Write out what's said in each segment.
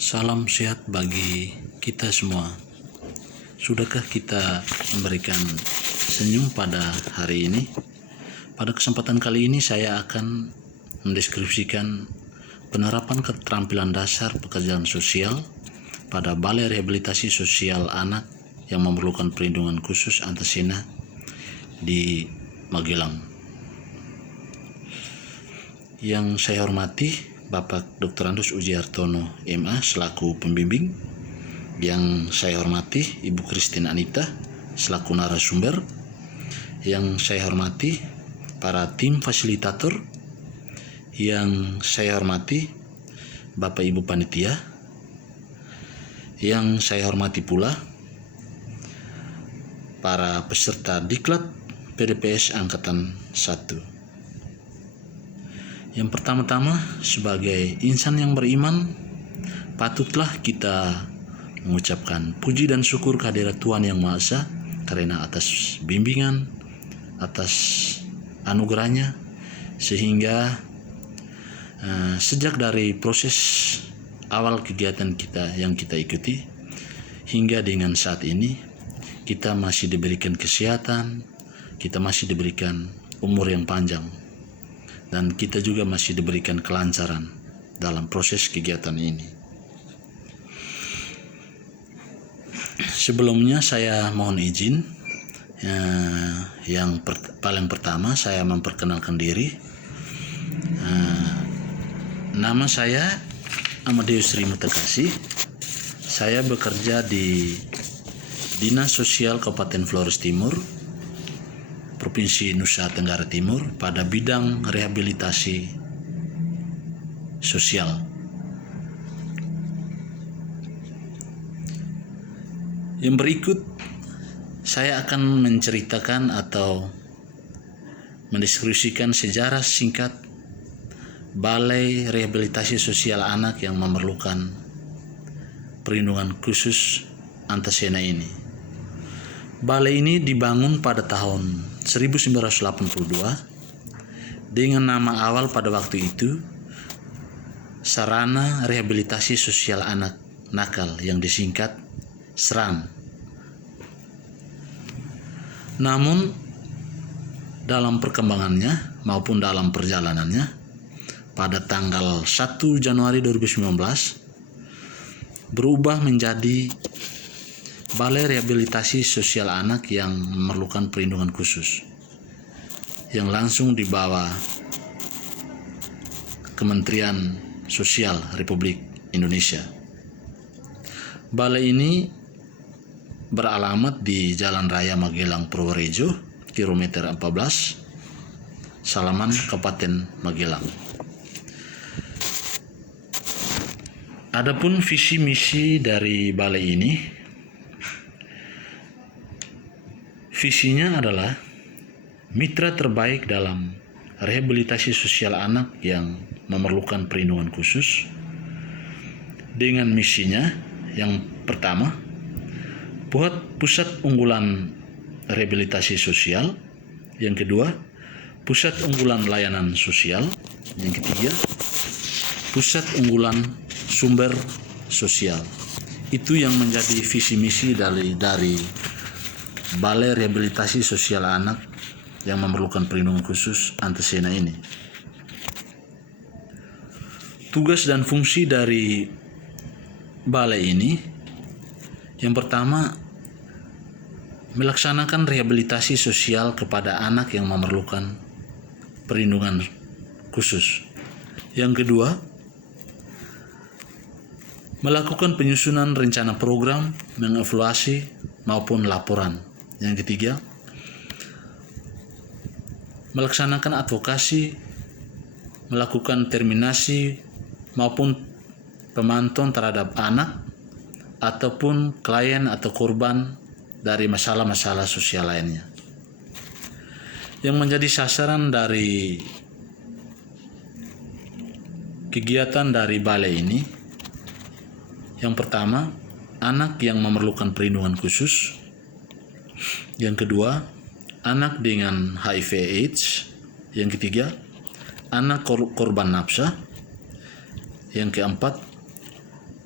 Salam sehat bagi kita semua. Sudahkah kita memberikan senyum pada hari ini? Pada kesempatan kali ini saya akan mendeskripsikan penerapan keterampilan dasar pekerjaan sosial pada Balai Rehabilitasi Sosial Anak yang memerlukan perlindungan khusus Antasena di Magelang. Yang saya hormati Bapak Dr. Andus Ujiartono MA selaku pembimbing, yang saya hormati Ibu Christine Anita selaku narasumber, yang saya hormati para tim fasilitator, yang saya hormati Bapak Ibu panitia, yang saya hormati pula para peserta Diklat PDPS Angkatan 1. Yang pertama-tama, sebagai insan yang beriman, patutlah kita mengucapkan puji dan syukur kehadirat Tuhan Yang Maha Esa karena atas bimbingan, atas anugerahnya, sehingga sejak dari proses awal kegiatan kita yang kita ikuti hingga dengan saat ini, kita masih diberikan kesehatan, kita masih diberikan umur yang panjang, dan kita juga masih diberikan kelancaran dalam proses kegiatan ini. Sebelumnya saya mohon izin, paling pertama saya memperkenalkan diri. Nama saya Amadeus Rimutakasih. Saya bekerja di Dinas Sosial Kabupaten Flores Timur, Provinsi Nusa Tenggara Timur, pada bidang rehabilitasi sosial. Yang berikut saya akan menceritakan atau mendeskripsikan sejarah singkat Balai Rehabilitasi Sosial Anak yang memerlukan perlindungan khusus Antasena ini. Balai ini dibangun pada tahun 1982 dengan nama awal pada waktu itu Sarana Rehabilitasi Sosial Anak Nakal yang disingkat SRAN. Namun dalam perkembangannya maupun dalam perjalanannya, pada tanggal 1 Januari 2019 berubah menjadi Balai Rehabilitasi Sosial Anak yang memerlukan perlindungan khusus, yang langsung di bawah Kementerian Sosial Republik Indonesia. Balai ini beralamat di Jalan Raya Magelang Purworejo, kilometer 14, Salaman, Kabupaten Magelang. Adapun visi misi dari balai ini, visinya adalah mitra terbaik dalam rehabilitasi sosial anak yang memerlukan perlindungan khusus, dengan misinya yang pertama, buat pusat unggulan rehabilitasi sosial, yang kedua, pusat unggulan layanan sosial, yang ketiga, pusat unggulan sumber sosial. Itu yang menjadi visi misi dari Balai Rehabilitasi Sosial Anak yang memerlukan perlindungan khusus Antasena ini. Tugas dan fungsi dari balai ini, yang pertama, melaksanakan rehabilitasi sosial kepada anak yang memerlukan perlindungan khusus. Yang kedua, melakukan penyusunan rencana program, mengevaluasi maupun laporan. Yang ketiga, melaksanakan advokasi, melakukan terminasi maupun pemantauan terhadap anak ataupun klien atau korban dari masalah-masalah sosial lainnya. Yang menjadi sasaran dari kegiatan dari balai ini, yang pertama, anak yang memerlukan perlindungan khusus. Yang kedua, anak dengan HIV/AIDS. Yang ketiga, anak korban nafsa. Yang keempat,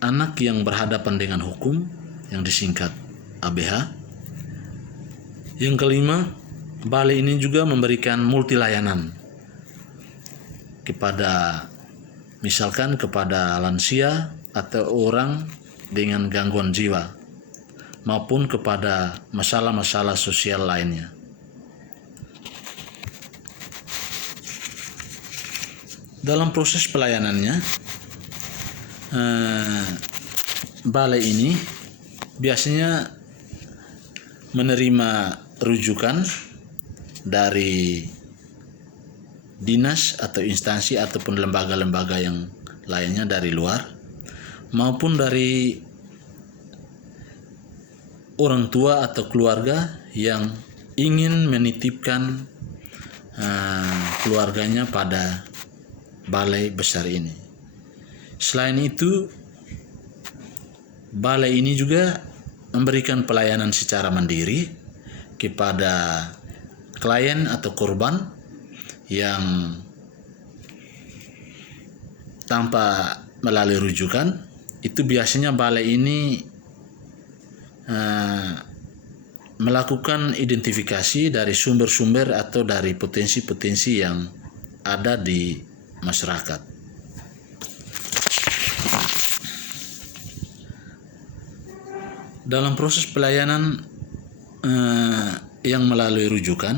anak yang berhadapan dengan hukum yang disingkat ABH. Yang kelima, balai ini juga memberikan multi layanan kepada misalkan kepada lansia atau orang dengan gangguan jiwa maupun kepada masalah-masalah sosial lainnya. Dalam proses pelayanannya, balai ini biasanya menerima rujukan dari dinas atau instansi ataupun lembaga-lembaga yang lainnya dari luar maupun dari orang tua atau keluarga yang ingin menitipkan keluarganya pada balai besar ini. Selain itu, balai ini juga memberikan pelayanan secara mandiri kepada klien atau korban yang tanpa melalui rujukan. Itu biasanya balai ini melakukan identifikasi dari sumber-sumber atau dari potensi-potensi yang ada di masyarakat. Dalam proses pelayanan yang melalui rujukan,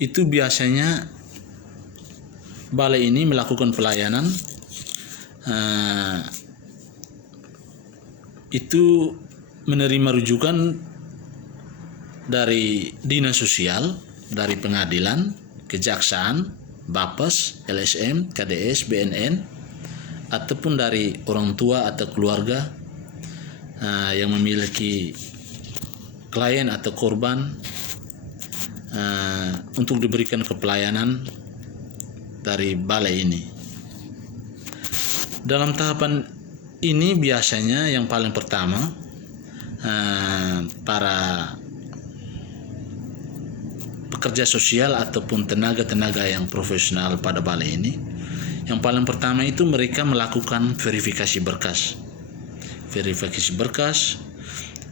itu biasanya balai ini melakukan pelayanan itu menerima rujukan dari dinas sosial, dari pengadilan, kejaksaan, Bapes, LSM, KDS, BNN, ataupun dari orang tua atau keluarga yang memiliki klien atau korban untuk diberikan pelayanan dari balai ini. Dalam tahapan ini biasanya yang paling pertama para pekerja sosial ataupun tenaga-tenaga yang profesional pada balai ini, yang paling pertama itu mereka melakukan verifikasi berkas.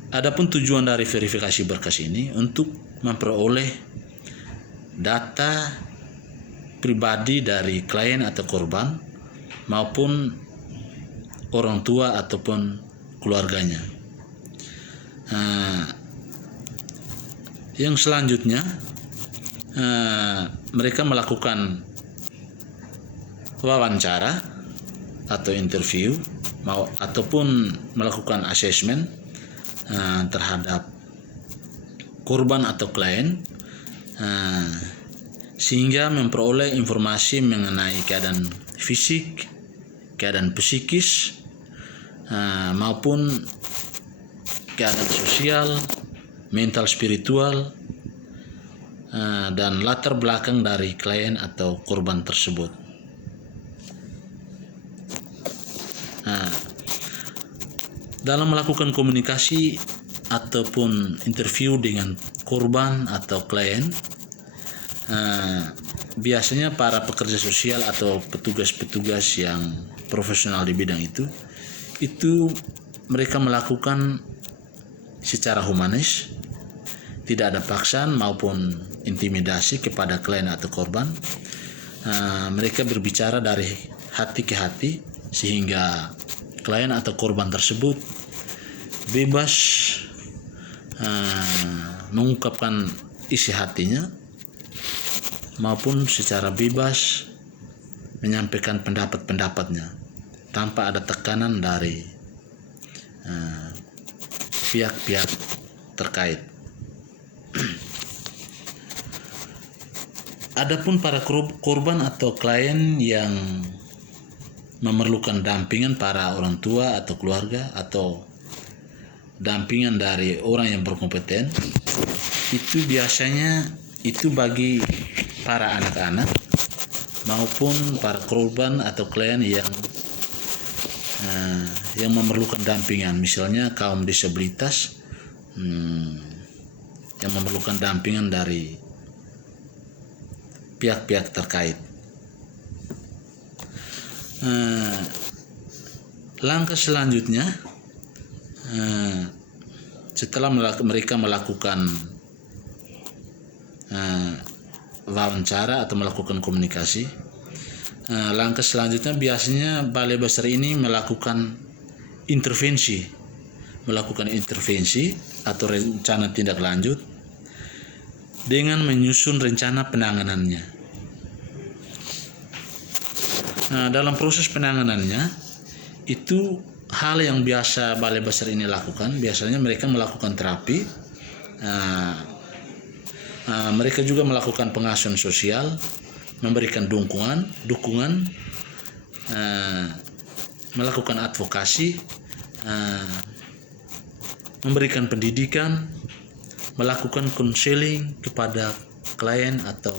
Adapun tujuan dari verifikasi berkas ini untuk memperoleh data pribadi dari klien atau korban maupun orang tua ataupun keluarganya. Yang selanjutnya mereka melakukan wawancara atau interview ataupun melakukan asesmen terhadap korban atau klien sehingga memperoleh informasi mengenai keadaan fisik, keadaan psikis maupun keadaan sosial, mental, spiritual, dan latar belakang dari klien atau korban tersebut. Dalam melakukan komunikasi ataupun interview dengan korban atau klien, biasanya para pekerja sosial atau petugas-petugas yang profesional di bidang itu mereka melakukan secara humanis, tidak ada paksaan maupun intimidasi kepada klien atau korban. Mereka berbicara dari hati ke hati sehingga klien atau korban tersebut bebas mengungkapkan isi hatinya maupun secara bebas menyampaikan pendapat-pendapatnya tanpa ada tekanan dari pihak-pihak terkait. Adapun para korban atau klien yang memerlukan dampingan para orang tua atau keluarga atau dampingan dari orang yang berkompeten, itu biasanya itu bagi para anak-anak maupun para korban atau klien yang memerlukan dampingan, misalnya kaum disabilitas yang memerlukan dampingan dari pihak-pihak terkait. Langkah selanjutnya, setelah mereka melakukan wawancara atau melakukan komunikasi, langkah selanjutnya biasanya Balai Besar ini melakukan intervensi atau rencana tindak lanjut dengan menyusun rencana penanganannya. Dalam proses penanganannya itu hal yang biasa Balai Besar ini lakukan. Biasanya mereka melakukan terapi, mereka juga melakukan pengasuhan sosial, memberikan dukungan, melakukan advokasi, memberikan pendidikan, melakukan konseling kepada klien atau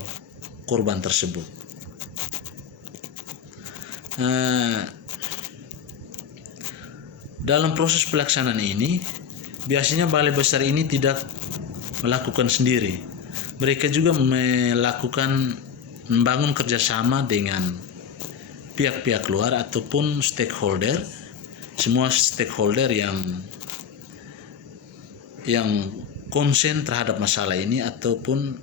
korban tersebut. Dalam proses pelaksanaan ini, biasanya Balai Besar ini tidak melakukan sendiri. Mereka juga membangun kerjasama dengan pihak-pihak luar ataupun stakeholder, semua stakeholder yang konsen terhadap masalah ini ataupun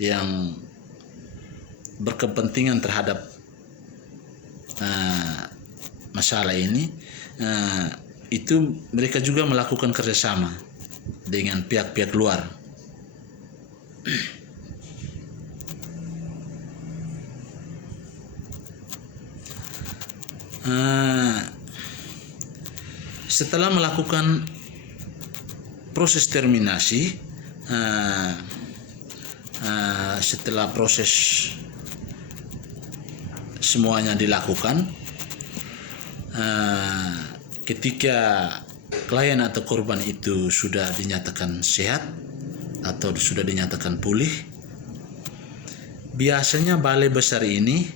yang berkepentingan terhadap masalah ini. Itu mereka juga melakukan kerjasama dengan pihak-pihak luar. Setelah melakukan proses terminasi, setelah proses semuanya dilakukan, ketika klien atau korban itu sudah dinyatakan sehat atau sudah dinyatakan pulih, biasanya Balai Besar ini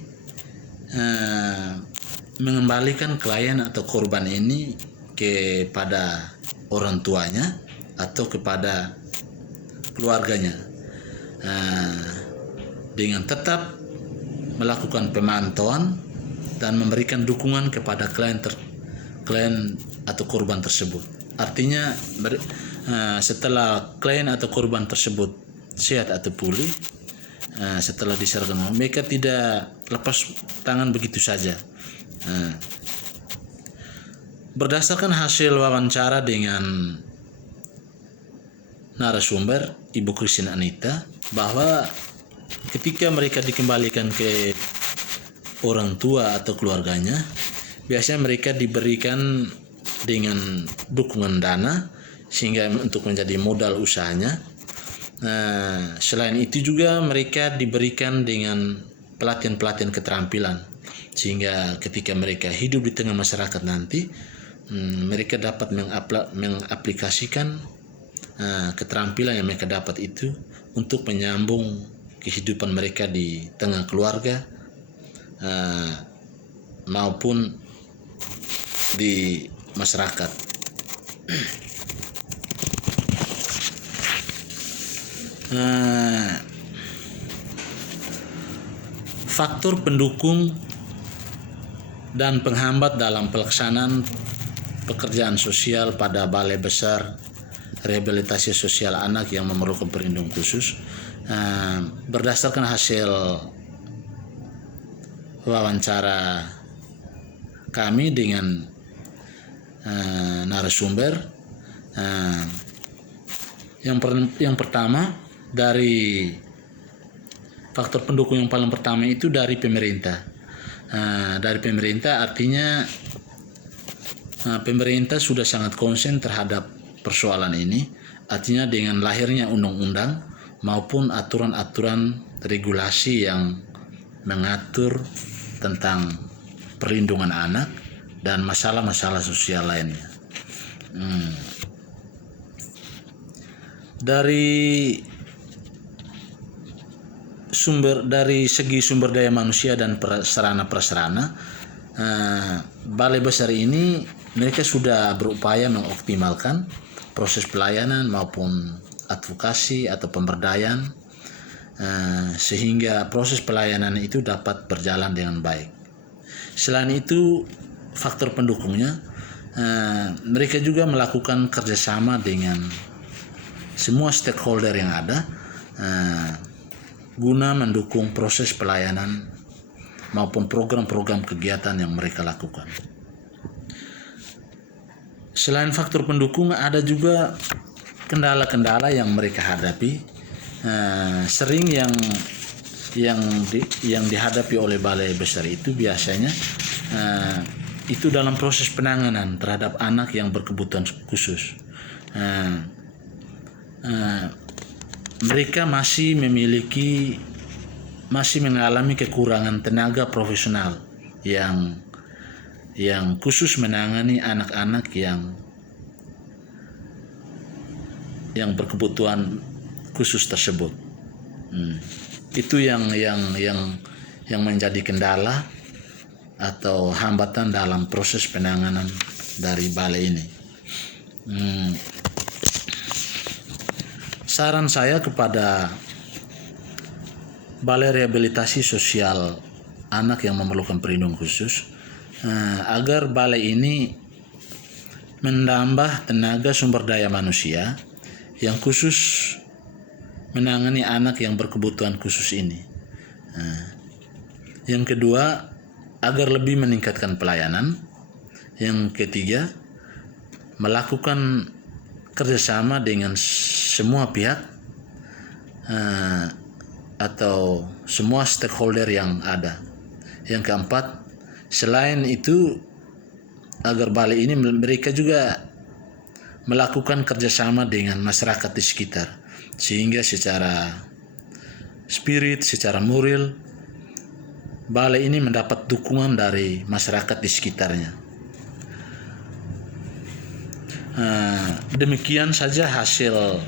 mengembalikan klien atau korban ini kepada orang tuanya atau kepada keluarganya, dengan tetap melakukan pemantauan dan memberikan dukungan kepada klien atau korban tersebut. Artinya setelah klien atau korban tersebut sehat atau pulih, setelah diserahkan, mereka tidak lepas tangan begitu saja. Berdasarkan hasil wawancara dengan narasumber Ibu Christine Anita, bahwa ketika mereka dikembalikan ke orang tua atau keluarganya, biasanya mereka diberikan dengan dukungan dana sehingga untuk menjadi modal usahanya. Selain itu juga mereka diberikan dengan pelatihan keterampilan sehingga ketika mereka hidup di tengah masyarakat nanti, mereka dapat mengaplikasikan keterampilan yang mereka dapat itu untuk menyambung kehidupan mereka di tengah keluarga maupun di masyarakat. Faktor pendukung dan penghambat dalam pelaksanaan pekerjaan sosial pada Balai Besar Rehabilitasi Sosial Anak yang memerlukan perlindungan khusus, berdasarkan hasil wawancara kami dengan narasumber, yang pertama dari faktor pendukung yang paling pertama itu dari pemerintah. Dari pemerintah artinya pemerintah sudah sangat konsen terhadap persoalan ini, artinya dengan lahirnya undang-undang maupun aturan-aturan regulasi yang mengatur tentang perlindungan anak dan masalah-masalah sosial lainnya. Dari segi sumber daya manusia dan sarana-prasarana, Balai Besar ini mereka sudah berupaya mengoptimalkan proses pelayanan maupun advokasi atau pemberdayaan, sehingga proses pelayanan itu dapat berjalan dengan baik. Selain itu, faktor pendukungnya, mereka juga melakukan kerjasama dengan semua stakeholder yang ada guna mendukung proses pelayanan maupun program-program kegiatan yang mereka lakukan. Selain faktor pendukung, ada juga kendala-kendala yang mereka hadapi. Sering yang dihadapi oleh balai besar itu biasanya itu dalam proses penanganan terhadap anak yang berkebutuhan khusus. Mereka masih mengalami kekurangan tenaga profesional yang khusus menangani anak-anak yang berkebutuhan khusus tersebut. Itu yang menjadi kendala atau hambatan dalam proses penanganan dari balai ini. Saran saya kepada Balai Rehabilitasi Sosial Anak yang memerlukan perlindungan khusus, agar balai ini menambah tenaga sumber daya manusia yang khusus menangani anak yang berkebutuhan khusus ini. Yang kedua, agar lebih meningkatkan pelayanan. Yang ketiga, melakukan kerjasama dengan semua pihak atau semua stakeholder yang ada. Yang keempat, selain itu, agar balai ini mereka juga melakukan kerjasama dengan masyarakat di sekitar, sehingga secara spirit, secara moral, balai ini mendapat dukungan dari masyarakat di sekitarnya. Demikian saja hasil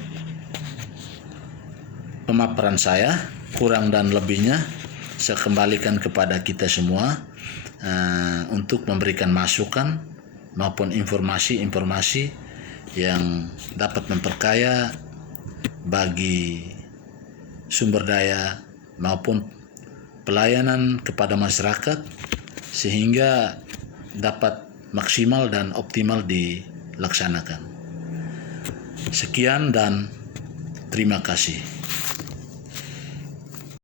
pemaparan saya. Kurang dan lebihnya saya kembalikan kepada kita semua untuk memberikan masukan maupun informasi-informasi yang dapat memperkaya bagi sumber daya maupun pelayanan kepada masyarakat, sehingga dapat maksimal dan optimal dilaksanakan. Sekian dan terima kasih.